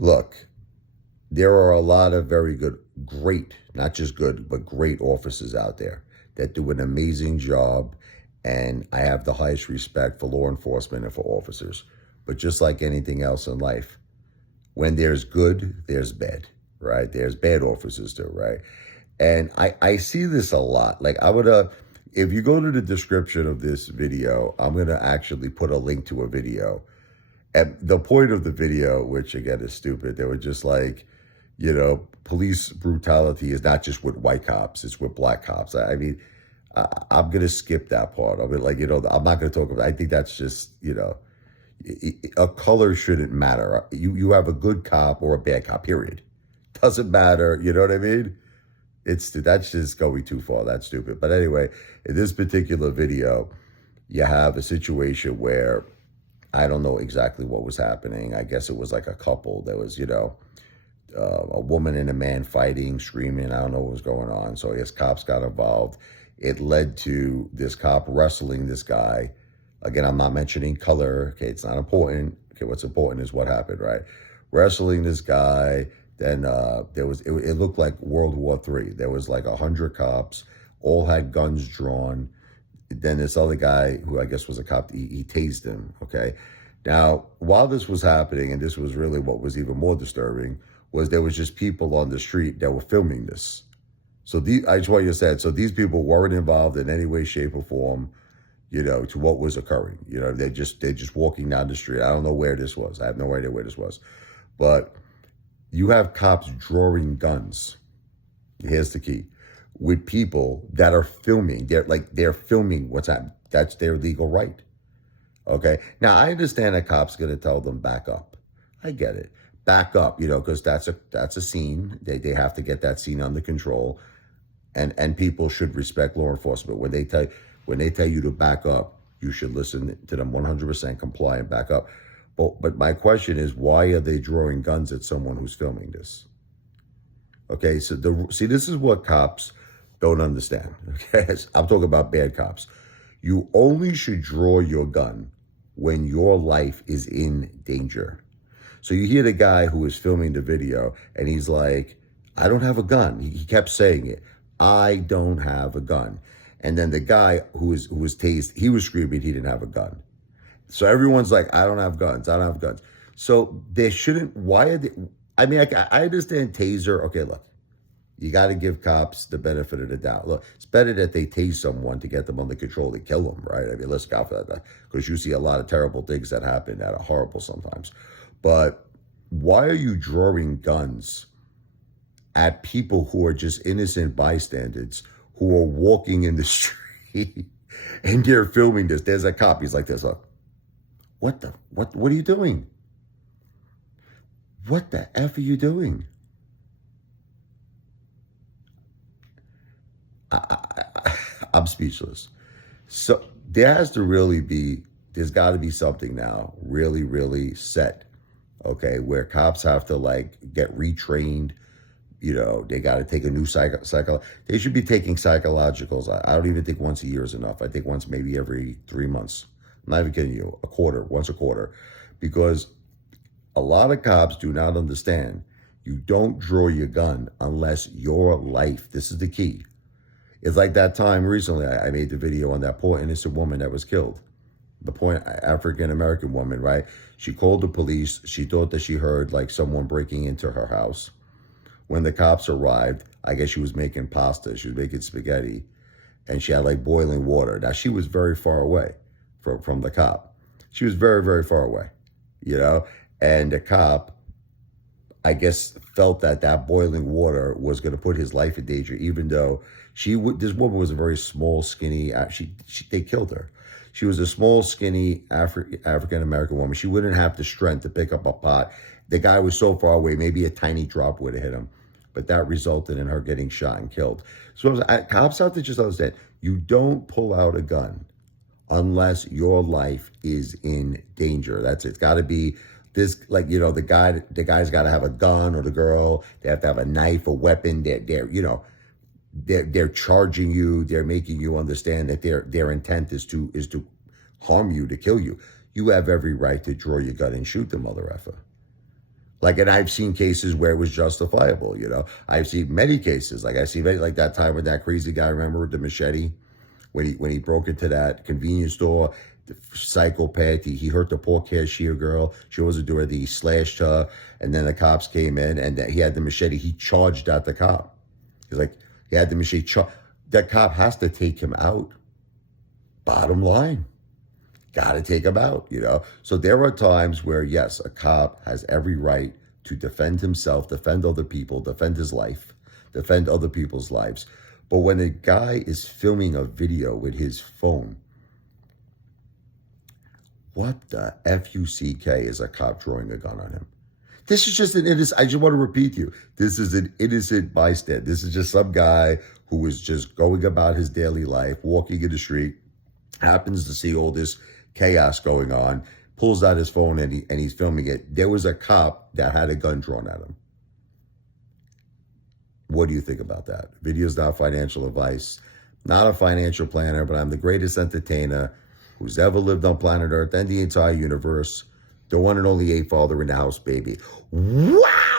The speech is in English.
Look, there are a lot of very good, great, not just good, but great officers out there that do an amazing job. And I have the highest respect for law enforcement and for officers. But just like anything else in life, when there's good, there's bad, right? There's bad officers too, right? And I see this a lot. Like if you go to the description of this video, I'm gonna actually put a link to a video. And the point of the video, which again is stupid, they were just like, police brutality is not just with white cops, it's with black cops. I mean, I'm going to skip that part. I mean, I'm not going to talk about I think that's just, a color shouldn't matter. You have a good cop or a bad cop, period. Doesn't matter. You know what I mean? That's just going too far. That's stupid. But anyway, in this particular video, you have a situation where I don't know exactly what was happening. I guess it was like a couple. There was, a woman and a man fighting, screaming. I don't know what was going on. So I guess cops got involved. It led to this cop wrestling this guy. Again, I'm not mentioning color. Okay, it's not important. Okay, what's important is what happened, right? Wrestling this guy. Then it looked like World War III. There was like 100 cops, all had guns drawn. Then this other guy, who I guess was a cop, he tased him, okay? Now, while this was happening, and this was really what was even more disturbing, was there was just people on the street that were filming this. So I just want you to say, so these people weren't involved in any way, shape, or form, to what was occurring. They're just walking down the street. I don't know where this was. I have no idea where this was. But you have cops drawing guns. Here's the key. With people that are filming. They're filming what's happening. That's their legal right. Okay. Now I understand a cop's gonna tell them back up. I get it. Back up, because that's a scene. They have to get that scene under control. And people should respect law enforcement. When they tell you to back up, you should listen to them 100%, comply and back up. But my question is, why are they drawing guns at someone who's filming this? Okay, so this is what cops don't understand. Okay, I'm talking about bad cops. You only should draw your gun when your life is in danger. So you hear the guy who is filming the video, and he's like, I don't have a gun. He kept saying it. I don't have a gun. And then the guy who was tased, he was screaming he didn't have a gun. So everyone's like, I don't have guns. I don't have guns. So they shouldn't, why are they, I mean, I understand taser. Okay, look, you got to give cops the benefit of the doubt. Look, it's better that they tase someone to get them under control than kill them, right? I mean, let's go for that, because you see a lot of terrible things that happen that are horrible sometimes. But why are you drawing guns at people who are just innocent bystanders who are walking in the street and they're filming this? There's a cop. He's like this. Look, what are you doing? What the F are you doing? I'm speechless. So there's got to be something now really, really set. Okay, where cops have to get retrained. They got to take a new they should be taking psychologicals. I don't even think once a year is enough. I think once, maybe every 3 months. I'm not even kidding you, once a quarter. Because a lot of cops do not understand. You don't draw your gun unless your life, this is the key. It's like that time recently, I made the video on that poor innocent woman that was killed. The poor African-American woman, right? She called the police. She thought that she heard someone breaking into her house. When the cops arrived, I guess she was making pasta. She was making spaghetti. And she had boiling water. Now, she was very far away from the cop. She was very, very far away, And the cop, I guess, felt that boiling water was going to put his life in danger, even though this woman was a very small, skinny, they killed her. She was a small, skinny African-American woman. She wouldn't have the strength to pick up a pot. The guy was so far away, maybe a tiny drop would have hit him. But that resulted in her getting shot and killed. So cops have to just understand, you don't pull out a gun unless your life is in danger. That's it. It's got to be this, the guy's got to have a gun, or the girl, they have to have a knife, a weapon. They're charging you. They're making you understand that their intent is to harm you, to kill you. You have every right to draw your gun and shoot the mother effer. Like, and I've seen cases where it was justifiable, you know. I've seen many cases. Like, I see many, like that time with that crazy guy, remember, with the machete? When he broke into that convenience store, the psychopath, he hurt the poor cashier girl. She wasn't doing it. He slashed her, and then the cops came in, and he had the machete. He charged at the cop. He's like, he had the machete. That cop has to take him out. Bottom line. Got to take him out, you know? So there are times where, yes, a cop has every right to defend himself, defend other people, defend his life, defend other people's lives. But when a guy is filming a video with his phone, what the F-U-C-K is a cop drawing a gun on him? This is just an innocent, I just want to repeat to you, this is an innocent bystander. This is just some guy who is just going about his daily life, walking in the street, happens to see all this chaos going on, pulls out his phone and he's filming it. There was a cop that had a gun drawn at him. What do you think about that? Video's not financial advice, not a financial planner, but I'm the greatest entertainer who's ever lived on planet Earth and the entire universe. The one and only Apefather in the house, baby. Wow!